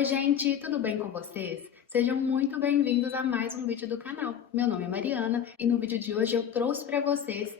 Oi gente, tudo bem com vocês? Sejam muito bem-vindos a mais um vídeo do canal. Meu nome é Mariana e no vídeo de hoje eu trouxe para vocês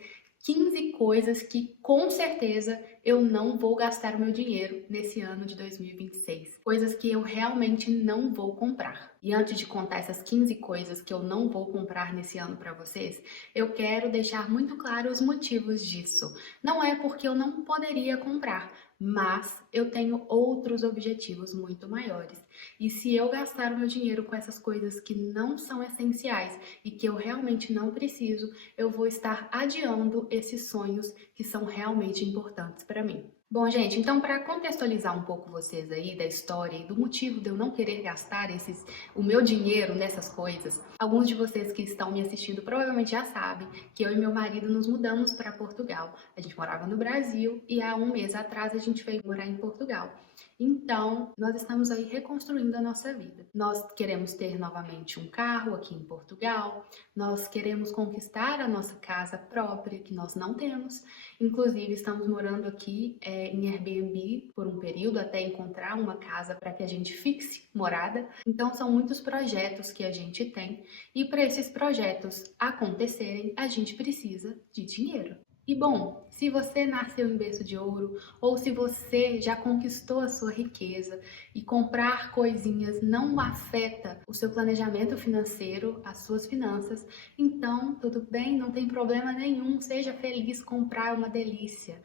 15 coisas que com certeza eu não vou gastar o meu dinheiro nesse ano de 2026. Coisas que eu realmente não vou comprar. E antes de contar essas 15 coisas que eu não vou comprar nesse ano para vocês, eu quero deixar muito claro os motivos disso. Não é porque eu não poderia comprar, mas eu tenho outros objetivos muito maiores. E se eu gastar o meu dinheiro com essas coisas que não são essenciais e que eu realmente não preciso, eu vou estar adiando esses sonhos que são realmente importantes para mim. Bom, gente, então para contextualizar um pouco vocês aí da história e do motivo de eu não querer gastar o meu dinheiro nessas coisas, alguns de vocês que estão me assistindo provavelmente já sabem que eu e meu marido nos mudamos para Portugal. A gente morava no Brasil e há um mês atrás a gente veio morar em Portugal. Então, nós estamos aí reconstruindo a nossa vida. Nós queremos ter novamente um carro aqui em Portugal, nós queremos conquistar a nossa casa própria, que nós não temos. Inclusive, estamos morando aqui em Airbnb por um período até encontrar uma casa para que a gente fixe morada. Então, são muitos projetos que a gente tem e para esses projetos acontecerem, a gente precisa de dinheiro. E bom, se você nasceu em berço de ouro ou se você já conquistou a sua riqueza e comprar coisinhas não afeta o seu planejamento financeiro, as suas finanças, então tudo bem, não tem problema nenhum, seja feliz, comprar é uma delícia.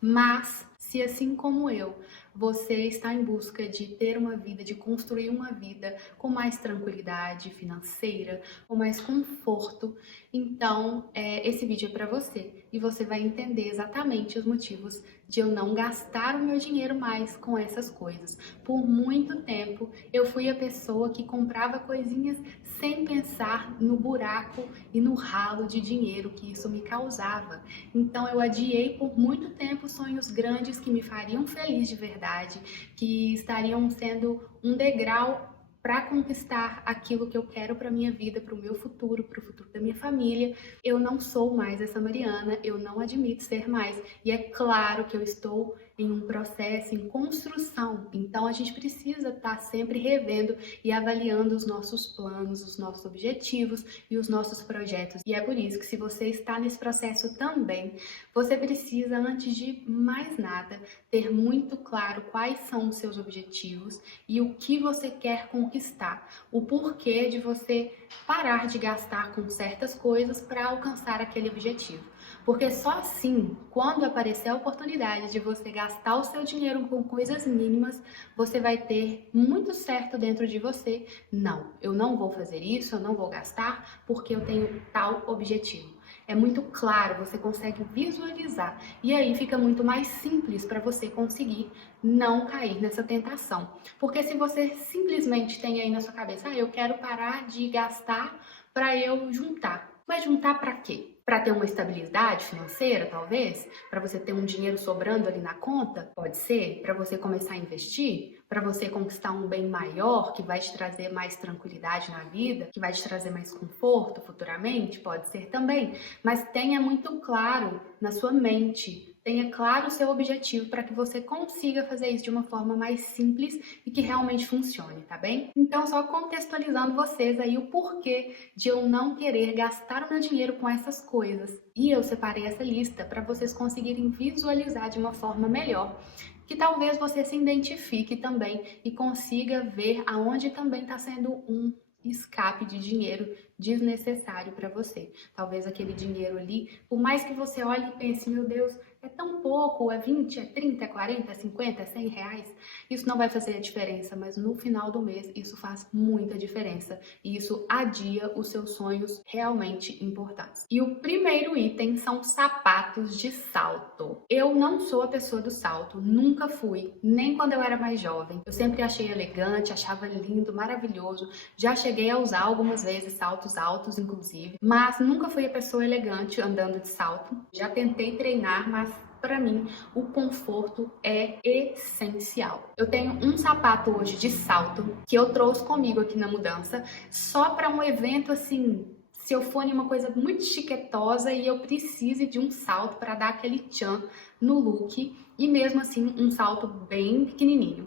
Mas se assim como eu, você está em busca de ter uma vida, de construir uma vida com mais tranquilidade financeira, com mais conforto, então esse vídeo é para você e você vai entender exatamente os motivos de eu não gastar o meu dinheiro mais com essas coisas. Por muito tempo eu fui a pessoa que comprava coisinhas sem pensar no buraco e no ralo de dinheiro que isso me causava. Então eu adiei por muito tempo sonhos grandes que me fariam feliz de verdade, que estariam sendo um degrau para conquistar aquilo que eu quero para minha vida, para o meu futuro, para o futuro da minha família. Eu não sou mais essa Mariana, eu não admito ser mais. E é claro que eu estou em um processo, em construção. Então a gente precisa estar sempre revendo e avaliando os nossos planos, os nossos objetivos e os nossos projetos. E é por isso que se você está nesse processo também, você precisa, antes de mais nada, ter muito claro quais são os seus objetivos e o que você quer conquistar, o porquê de você parar de gastar com certas coisas para alcançar aquele objetivo. Porque só assim, quando aparecer a oportunidade de você gastar o seu dinheiro com coisas mínimas, você vai ter muito certo dentro de você: não, eu não vou fazer isso, eu não vou gastar porque eu tenho tal objetivo. É muito claro, você consegue visualizar e aí fica muito mais simples para você conseguir não cair nessa tentação. Porque se você simplesmente tem aí na sua cabeça: eu quero parar de gastar para eu juntar. Mas juntar para quê? Para ter uma estabilidade financeira, talvez? Para você ter um dinheiro sobrando ali na conta? Pode ser? Para você começar a investir? Para você conquistar um bem maior que vai te trazer mais tranquilidade na vida, que vai te trazer mais conforto futuramente? Pode ser também. Mas tenha muito claro na sua mente, tenha claro o seu objetivo para que você consiga fazer isso de uma forma mais simples e que realmente funcione, tá bem? Então, só contextualizando vocês aí o porquê de eu não querer gastar o meu dinheiro com essas coisas. E eu separei essa lista para vocês conseguirem visualizar de uma forma melhor, que talvez você se identifique também e consiga ver aonde também está sendo um escape de dinheiro desnecessário para você. Talvez aquele dinheiro ali, por mais que você olhe e pense: meu Deus, é tão pouco, é 20, é 30, é 40, é 50, é 100 reais. Isso não vai fazer a diferença, mas no final do mês isso faz muita diferença e isso adia os seus sonhos realmente importantes. E o primeiro item são sapatos de salto. Eu não sou a pessoa do salto, nunca fui, nem quando eu era mais jovem. Eu sempre achei elegante, achava lindo, maravilhoso. Já cheguei a usar algumas vezes saltos altos, inclusive, mas nunca fui a pessoa elegante andando de salto. Já tentei treinar, mas para mim, o conforto é essencial. Eu tenho um sapato hoje de salto que eu trouxe comigo aqui na mudança, só para um evento assim, se eu for em uma coisa muito chiquetosa e eu precise de um salto para dar aquele tchan no look e mesmo assim um salto bem pequenininho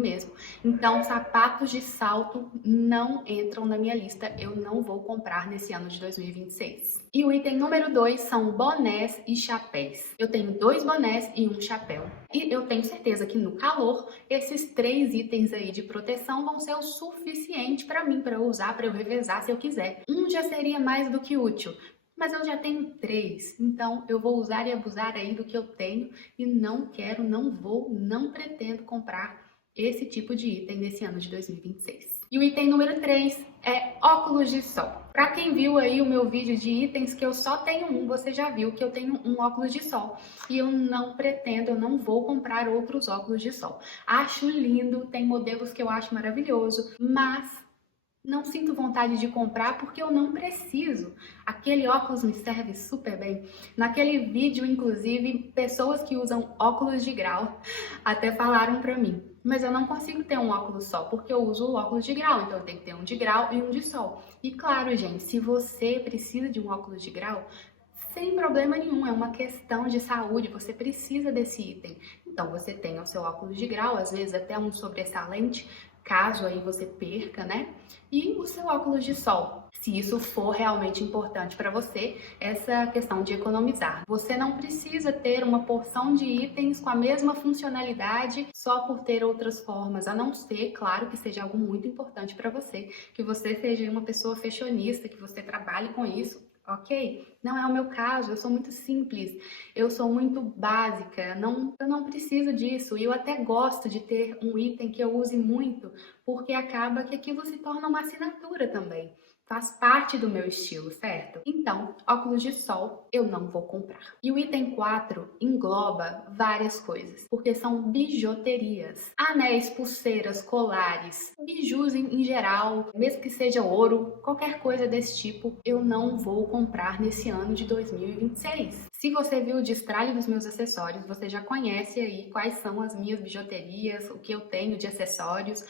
mesmo. Então, sapatos de salto não entram na minha lista, eu não vou comprar nesse ano de 2026. E o item número 2 são bonés e chapéus. Eu tenho 2 bonés e um chapéu. E eu tenho certeza que no calor, esses 3 itens aí de proteção vão ser o suficiente para mim, para eu usar, para eu revezar se eu quiser. Um já seria mais do que útil, mas eu já tenho 3, então eu vou usar e abusar aí do que eu tenho e não quero, não vou, não pretendo comprar esse tipo de item nesse ano de 2026. E o item número 3 é óculos de sol. Para quem viu aí o meu vídeo de itens que eu só tenho um, você já viu que eu tenho um óculos de sol. E eu não pretendo, eu não vou comprar outros óculos de sol. Acho lindo, tem modelos que eu acho maravilhoso, mas não sinto vontade de comprar porque eu não preciso. Aquele óculos me serve super bem. Naquele vídeo, inclusive, pessoas que usam óculos de grau até falaram pra mim: mas eu não consigo ter um óculos só, porque eu uso o óculos de grau, então eu tenho que ter um de grau e um de sol. E claro, gente, se você precisa de um óculos de grau, sem problema nenhum, é uma questão de saúde, você precisa desse item. Então você tem o seu óculos de grau, às vezes até um sobressalente, caso aí você perca, né? E o seu óculos de sol, se isso for realmente importante para você, essa questão de economizar. Você não precisa ter uma porção de itens com a mesma funcionalidade só por ter outras formas, a não ser, claro, que seja algo muito importante para você, que você seja uma pessoa fashionista, que você trabalhe com isso. Ok? Não é o meu caso, eu sou muito simples, eu sou muito básica, eu não preciso disso e eu até gosto de ter um item que eu use muito, porque acaba que aquilo se torna uma assinatura também. Faz parte do meu estilo, certo? Então, óculos de sol eu não vou comprar. E o item 4 engloba várias coisas, porque são bijuterias. Anéis, pulseiras, colares, bijus em geral, mesmo que seja ouro, qualquer coisa desse tipo, eu não vou comprar nesse ano de 2026. Se você viu o destralhe dos meus acessórios, você já conhece aí quais são as minhas bijuterias, o que eu tenho de acessórios.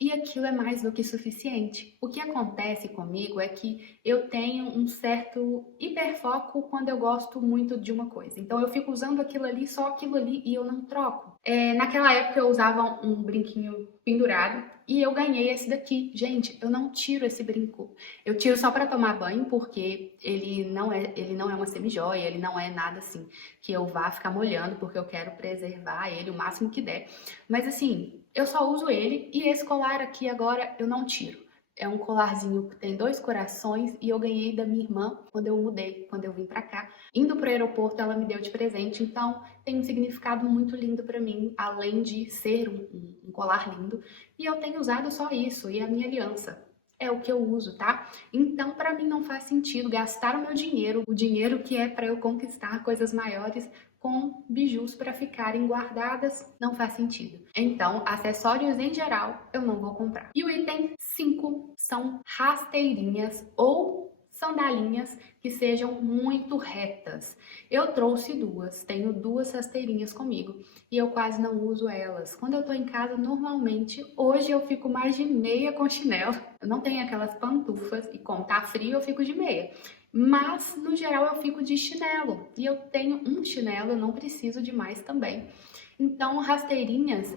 E aquilo é mais do que suficiente. O que acontece comigo é que eu tenho um certo hiperfoco quando eu gosto muito de uma coisa. Então eu fico usando aquilo ali, só aquilo ali, e eu não troco. Naquela época eu usava um brinquinho pendurado e eu ganhei esse daqui. Gente, eu não tiro esse brinco. Eu tiro só para tomar banho porque ele não é uma semijoia, ele não é nada assim que eu vá ficar molhando porque eu quero preservar ele o máximo que der. Mas assim, eu só uso ele e esse colar aqui agora eu não tiro. É um colarzinho que tem 2 corações e eu ganhei da minha irmã quando eu mudei, quando eu vim pra cá. Indo pro aeroporto ela me deu de presente, então tem um significado muito lindo pra mim, além de ser um colar lindo. E eu tenho usado só isso e a minha aliança. É o que eu uso, tá? Então, pra mim não faz sentido gastar o meu dinheiro, o dinheiro que é pra eu conquistar coisas maiores, com bijus para ficarem guardadas, não faz sentido. Então, acessórios em geral, eu não vou comprar. E o item 5 são rasteirinhas ou sandalinhas que sejam muito retas. Eu trouxe 2, tenho 2 rasteirinhas comigo e eu quase não uso elas. Quando eu tô em casa, normalmente, hoje eu fico mais de meia com chinelo. Eu não tenho aquelas pantufas e como tá frio eu fico de meia. Mas, no geral, eu fico de chinelo. E eu tenho um chinelo, eu não preciso de mais também. Então, rasteirinhas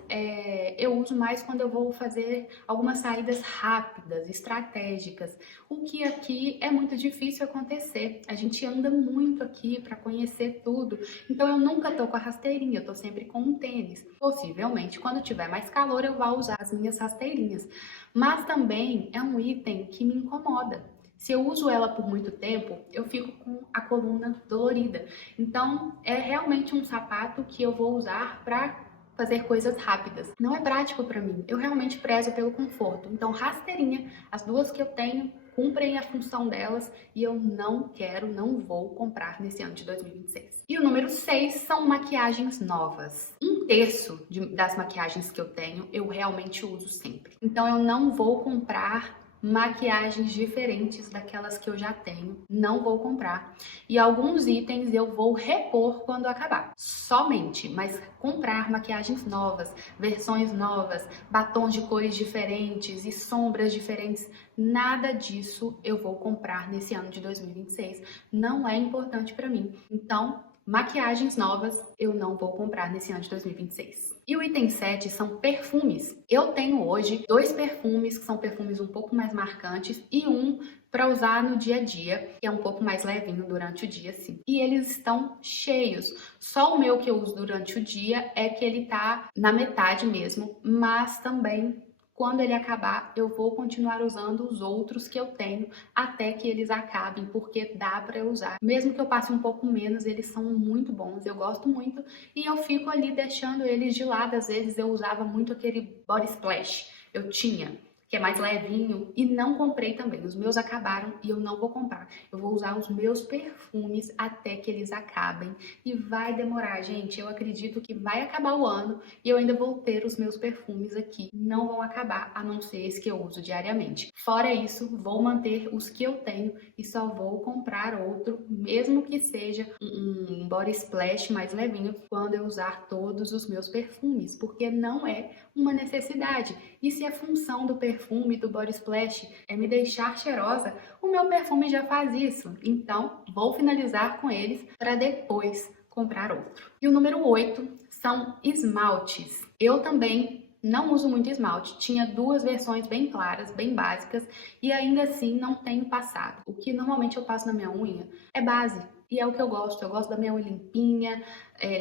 eu uso mais quando eu vou fazer algumas saídas rápidas, estratégicas. O que aqui é muito difícil acontecer. A gente anda muito aqui para conhecer tudo. Então, eu nunca tô com a rasteirinha, eu tô sempre com um tênis. Possivelmente, quando tiver mais calor, eu vou usar as minhas rasteirinhas. Mas também é um item que me incomoda. Se eu uso ela por muito tempo, eu fico com a coluna dolorida. Então, é realmente um sapato que eu vou usar para fazer coisas rápidas. Não é prático para mim. Eu realmente prezo pelo conforto. Então, rasteirinha, as 2 que eu tenho, cumprem a função delas e eu não quero, não vou comprar nesse ano de 2026. E o número 6 são maquiagens novas. 1/3 das maquiagens que eu tenho, eu realmente uso sempre. Então, eu não vou comprar maquiagens diferentes daquelas que eu já tenho, não vou comprar. E alguns itens eu vou repor quando acabar. Somente, mas comprar maquiagens novas, versões novas, batons de cores diferentes e sombras diferentes, nada disso eu vou comprar nesse ano de 2026. Não é importante para mim. Então, maquiagens novas eu não vou comprar nesse ano de 2026. E o item 7 são perfumes. Eu tenho hoje 2 perfumes, que são perfumes um pouco mais marcantes, e um para usar no dia a dia, que é um pouco mais levinho durante o dia, sim. E eles estão cheios. Só o meu que eu uso durante o dia é que ele tá na metade mesmo, mas também quando ele acabar, eu vou continuar usando os outros que eu tenho até que eles acabem, porque dá para eu usar. Mesmo que eu passe um pouco menos, eles são muito bons, eu gosto muito e eu fico ali deixando eles de lado. Às vezes eu usava muito aquele Body Splash, eu tinha, que é mais levinho, e não comprei também. Os meus acabaram e eu não vou comprar. Eu vou usar os meus perfumes até que eles acabem. E vai demorar, gente. Eu acredito que vai acabar o ano e eu ainda vou ter os meus perfumes aqui. Não vão acabar, a não ser esse que eu uso diariamente. Fora isso, vou manter os que eu tenho e só vou comprar outro, mesmo que seja um body splash mais levinho, quando eu usar todos os meus perfumes, porque não é uma necessidade. E se a função do perfume do body splash é me deixar cheirosa, o meu perfume já faz isso. Então, vou finalizar com eles para depois comprar outro. E o número 8 são esmaltes. Eu também não uso muito esmalte. Tinha 2 versões bem claras, bem básicas, e ainda assim não tenho passado. O que normalmente eu passo na minha unha é base. E é o que eu gosto. Eu gosto da minha unha limpinha,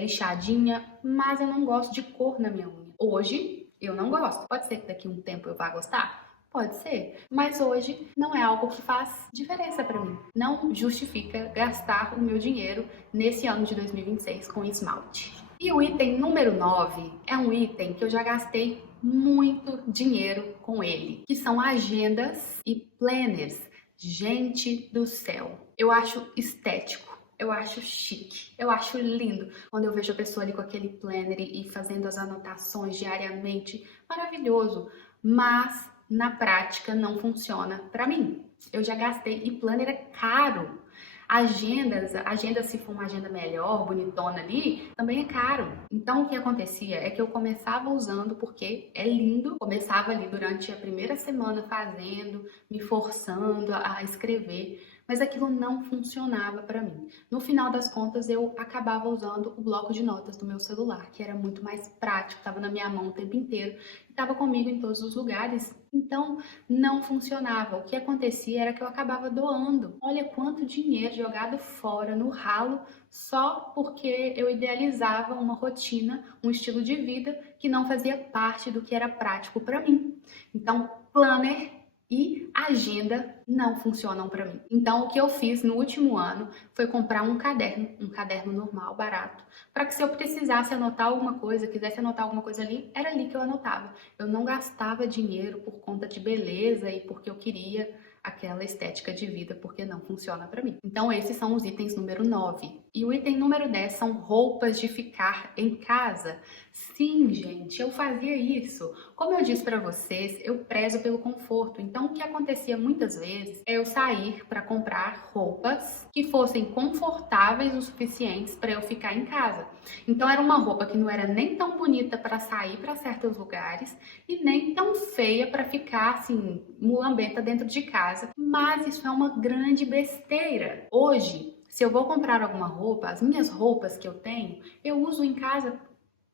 lixadinha, mas eu não gosto de cor na minha unha. Hoje, eu não gosto. Pode ser que daqui a um tempo eu vá gostar? Pode ser, mas hoje não é algo que faz diferença para mim. Não justifica gastar o meu dinheiro nesse ano de 2026 com esmalte. E o item número 9 é um item que eu já gastei muito dinheiro com ele, que são agendas e planners. Gente do céu, eu acho estético. Eu acho chique, eu acho lindo quando eu vejo a pessoa ali com aquele planner e fazendo as anotações diariamente, maravilhoso, mas na prática não funciona para mim. Eu já gastei e planner é caro. Agenda se for uma agenda melhor, bonitona ali, também é caro. Então o que acontecia é que eu começava usando porque é lindo, começava ali durante a primeira semana fazendo, me forçando a escrever, mas aquilo não funcionava para mim. No final das contas, eu acabava usando o bloco de notas do meu celular, que era muito mais prático, estava na minha mão o tempo inteiro, estava comigo em todos os lugares, então não funcionava. O que acontecia era que eu acabava doando. Olha quanto dinheiro jogado fora no ralo só porque eu idealizava uma rotina, um estilo de vida que não fazia parte do que era prático para mim. Então, planner e agenda não funcionam para mim. Então, o que eu fiz no último ano foi comprar um caderno normal, barato, para que se eu precisasse anotar alguma coisa, quisesse anotar alguma coisa ali, era ali que eu anotava. Eu não gastava dinheiro por conta de beleza e porque eu queria aquela estética de vida, porque não funciona para mim. Então, esses são os itens número 9. E o item número 10 são roupas de ficar em casa. Sim, gente, eu fazia isso. Como eu disse para vocês, eu prezo pelo conforto. Então, o que acontecia muitas vezes é eu sair para comprar roupas que fossem confortáveis o suficientes para eu ficar em casa. Então, era uma roupa que não era nem tão bonita para sair para certos lugares e nem tão feia para ficar assim, mulambenta dentro de casa. Mas isso é uma grande besteira. Hoje, se eu vou comprar alguma roupa, as minhas roupas que eu tenho, eu uso em casa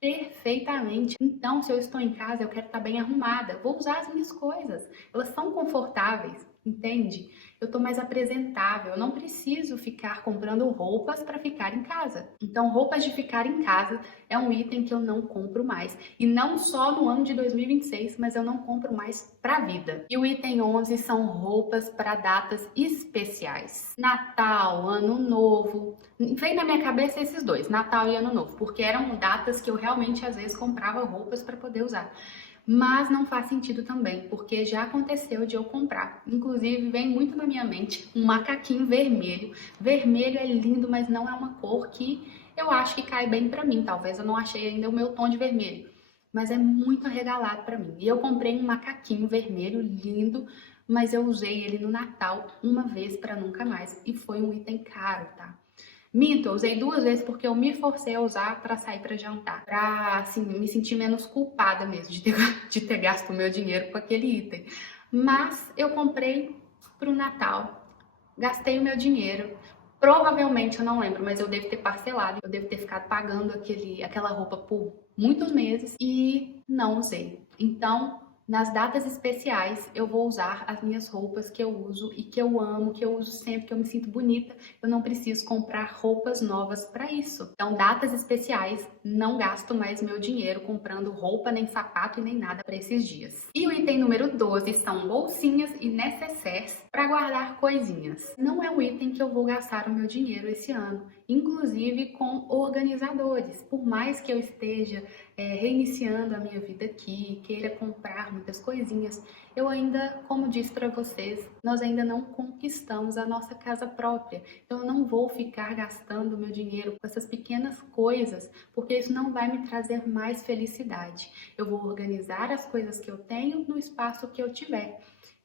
perfeitamente. Então, se eu estou em casa, eu quero estar bem arrumada. Vou usar as minhas coisas. Elas são confortáveis, entende? Eu tô mais apresentável. Eu não preciso ficar comprando roupas para ficar em casa. Então, roupas de ficar em casa é um item que eu não compro mais. E não só no ano de 2026, mas eu não compro mais para a vida. E o item 11 são roupas para datas especiais. Natal, Ano Novo. Vem na minha cabeça esses dois, Natal e Ano Novo, porque eram datas que eu realmente às vezes comprava roupas para poder usar. Mas não faz sentido também, porque já aconteceu de eu comprar. Inclusive, vem muito na minha mente um macaquinho vermelho. Vermelho é lindo, mas não é uma cor que eu acho que cai bem pra mim. Talvez eu não achei ainda o meu tom de vermelho, mas é muito arregalado pra mim. E eu comprei um macaquinho vermelho lindo, mas eu usei ele no Natal uma vez pra nunca mais. E foi um item caro, tá? Minto, eu usei 2 vezes porque eu me forcei a usar para sair para jantar, para assim me sentir menos culpada mesmo de ter gasto o meu dinheiro com aquele item. Mas eu comprei pro Natal, gastei o meu dinheiro, Provavelmente, eu não lembro, mas eu devo ter parcelado, eu devo ter ficado pagando aquela roupa por muitos meses e não usei. Então, nas datas especiais, eu vou usar as minhas roupas que eu uso e que eu amo, que eu uso sempre, que eu me sinto bonita. Eu não preciso comprar roupas novas para isso. Então, datas especiais, não gasto mais meu dinheiro comprando roupa, nem sapato e nem nada para esses dias. E o item número 12 são bolsinhas e necessaires para guardar coisinhas. Não é um item que eu vou gastar o meu dinheiro esse ano, inclusive com organizadores. Por mais que eu esteja reiniciando a minha vida aqui, queira comprar muitas coisinhas, eu ainda, como disse para vocês, nós ainda não conquistamos a nossa casa própria. Então eu não vou ficar gastando meu dinheiro com essas pequenas coisas, porque isso não vai me trazer mais felicidade. Eu vou organizar as coisas que eu tenho no espaço que eu tiver.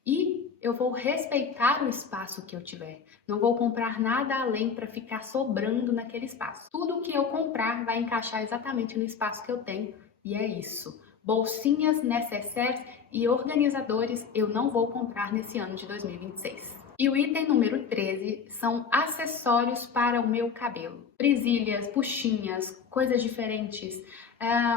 E eu vou respeitar o espaço que eu tiver. Não vou comprar nada além para ficar sobrando naquele espaço. Tudo que eu comprar vai encaixar exatamente no espaço que eu tenho. E é isso. Bolsinhas, necessaires e organizadores eu não vou comprar nesse ano de 2026. E o item número 13 são acessórios para o meu cabelo. Presilhas, puxinhas, coisas diferentes,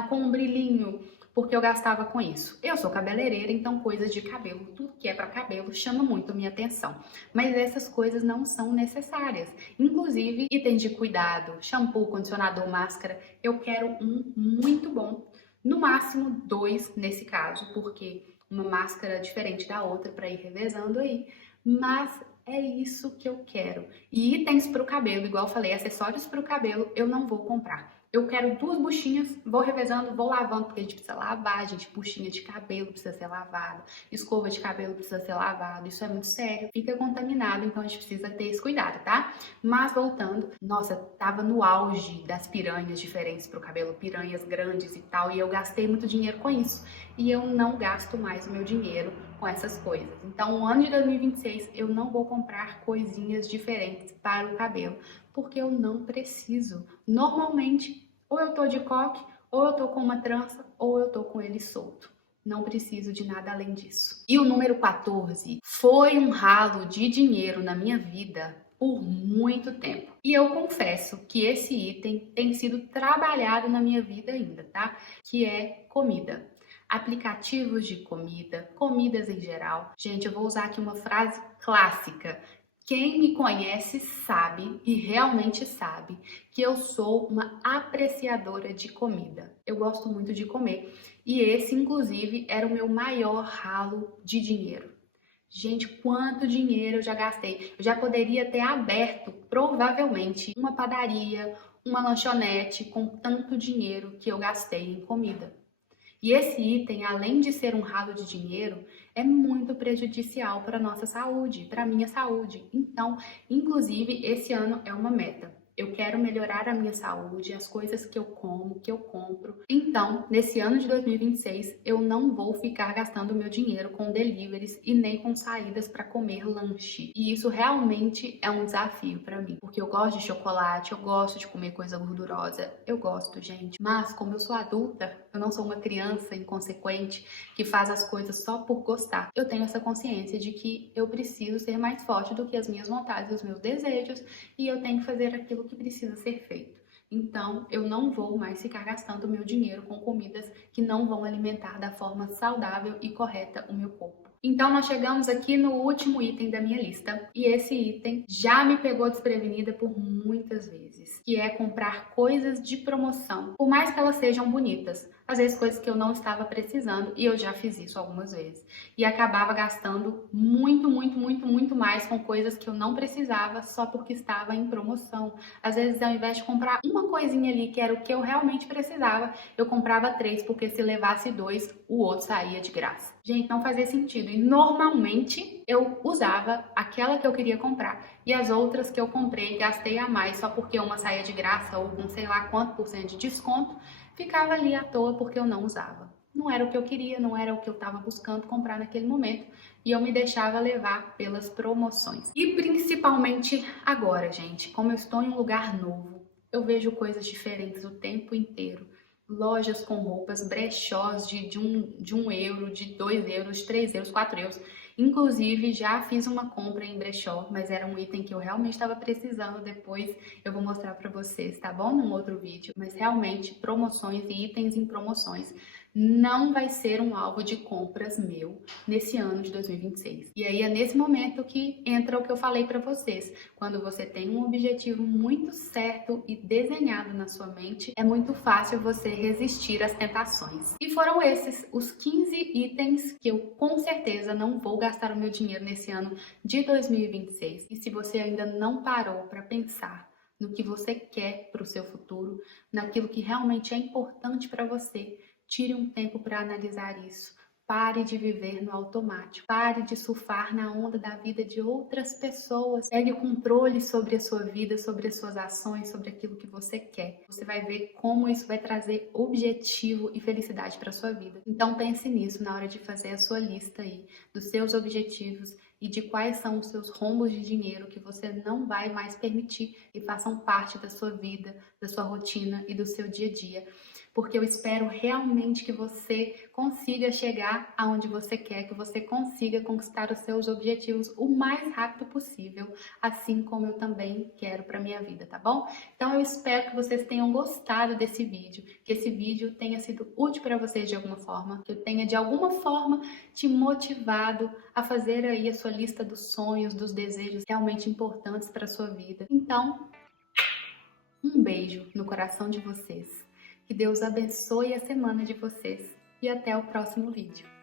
com um brilhinho, porque eu gastava com isso. Eu sou cabeleireira, então coisas de cabelo, tudo que é para cabelo chama muito minha atenção. Mas essas coisas não são necessárias. Inclusive, itens de cuidado, shampoo, condicionador, máscara, eu quero um muito bom. No máximo 2 nesse caso, porque uma máscara diferente da outra para ir revezando aí. Mas é isso que eu quero. E itens para o cabelo, igual eu falei, acessórios para o cabelo, eu não vou comprar. Eu quero 2 buchinhas, vou revezando, vou lavando, porque a gente precisa lavar, gente. Buchinha de cabelo precisa ser lavada, escova de cabelo precisa ser lavada, isso é muito sério. Fica contaminado, então a gente precisa ter esse cuidado, tá? Mas voltando, nossa, tava no auge das piranhas diferentes pro cabelo, piranhas grandes e tal, e eu gastei muito dinheiro com isso. E eu não gasto mais o meu dinheiro com essas coisas. Então, o ano de 2026, eu não vou comprar coisinhas diferentes para o cabelo, porque eu não preciso. Normalmente, ou eu tô de coque, ou eu tô com uma trança, ou eu tô com ele solto. Não preciso de nada além disso. E o número 14 foi um ralo de dinheiro na minha vida por muito tempo. E eu confesso que esse item tem sido trabalhado na minha vida ainda, tá? Que é comida. Aplicativos de comida, comidas em geral. Gente, eu vou usar aqui uma frase clássica. Quem me conhece sabe, e realmente sabe, que eu sou uma apreciadora de comida. Eu gosto muito de comer. E esse, inclusive, era o meu maior ralo de dinheiro. Gente, quanto dinheiro eu já gastei. Eu já poderia ter aberto, provavelmente, uma padaria, uma lanchonete com tanto dinheiro que eu gastei em comida. E esse item, além de ser um ralo de dinheiro, é muito prejudicial para a nossa saúde, para a minha saúde. Então, inclusive, esse ano é uma meta. Eu quero melhorar a minha saúde, as coisas que eu como, que eu compro. Então, nesse ano de 2026, eu não vou ficar gastando meu dinheiro com deliveries e nem com saídas para comer lanche. E isso realmente é um desafio para mim, porque eu gosto de chocolate, eu gosto de comer coisa gordurosa, eu gosto, gente. Mas como eu sou adulta, eu não sou uma criança inconsequente que faz as coisas só por gostar. Eu tenho essa consciência de que eu preciso ser mais forte do que as minhas vontades, os meus desejos, e eu tenho que fazer aquilo que precisa ser feito. Então, eu não vou mais ficar gastando meu dinheiro com comidas que não vão alimentar da forma saudável e correta o meu corpo. Então, nós chegamos aqui no último item da minha lista, e esse item já me pegou desprevenida por muitas vezes, que é comprar coisas de promoção, por mais que elas sejam bonitas. Às vezes coisas que eu não estava precisando, e eu já fiz isso algumas vezes. E acabava gastando muito mais com coisas que eu não precisava só porque estava em promoção. Às vezes, ao invés de comprar uma coisinha ali que era o que eu realmente precisava, eu comprava 3, porque se levasse 2, o outro saía de graça. Gente, não fazia sentido. E normalmente eu usava aquela que eu queria comprar e as outras que eu comprei, gastei a mais só porque uma saía de graça ou com sei lá quanto por cento de desconto, ficava ali à toa porque eu não usava. Não era o que eu queria, não era o que eu estava buscando comprar naquele momento e eu me deixava levar pelas promoções. E principalmente agora, gente, como eu estou em um lugar novo, eu vejo coisas diferentes o tempo inteiro. Lojas com roupas, brechós de 1 euro, de 2 euros, de 3 euros, 4 euros. Inclusive, já fiz uma compra em brechó, mas era um item que eu realmente estava precisando. Depois eu vou mostrar para vocês, tá bom? Num outro vídeo. Mas realmente, promoções e itens em promoções não vai ser um alvo de compras meu nesse ano de 2026. E aí é nesse momento que entra o que eu falei para vocês. Quando você tem um objetivo muito certo e desenhado na sua mente, é muito fácil você resistir às tentações. E foram esses os 15 itens que eu com certeza não vou gastar o meu dinheiro nesse ano de 2026. E se você ainda não parou para pensar no que você quer para o seu futuro, naquilo que realmente é importante para você, tire um tempo para analisar isso. Pare de viver no automático. Pare de surfar na onda da vida de outras pessoas. Pegue o controle sobre a sua vida, sobre as suas ações, sobre aquilo que você quer. Você vai ver como isso vai trazer objetivo e felicidade para sua vida. Então pense nisso na hora de fazer a sua lista aí dos seus objetivos e de quais são os seus rombos de dinheiro que você não vai mais permitir que façam parte da sua vida, da sua rotina e do seu dia a dia. Porque eu espero realmente que você consiga chegar aonde você quer, que você consiga conquistar os seus objetivos o mais rápido possível, assim como eu também quero para minha vida, tá bom? Então eu espero que vocês tenham gostado desse vídeo, que esse vídeo tenha sido útil para vocês de alguma forma, que eu tenha de alguma forma te motivado a fazer aí a sua lista dos sonhos, dos desejos realmente importantes para a sua vida. Então, um beijo no coração de vocês. Que Deus abençoe a semana de vocês e até o próximo vídeo.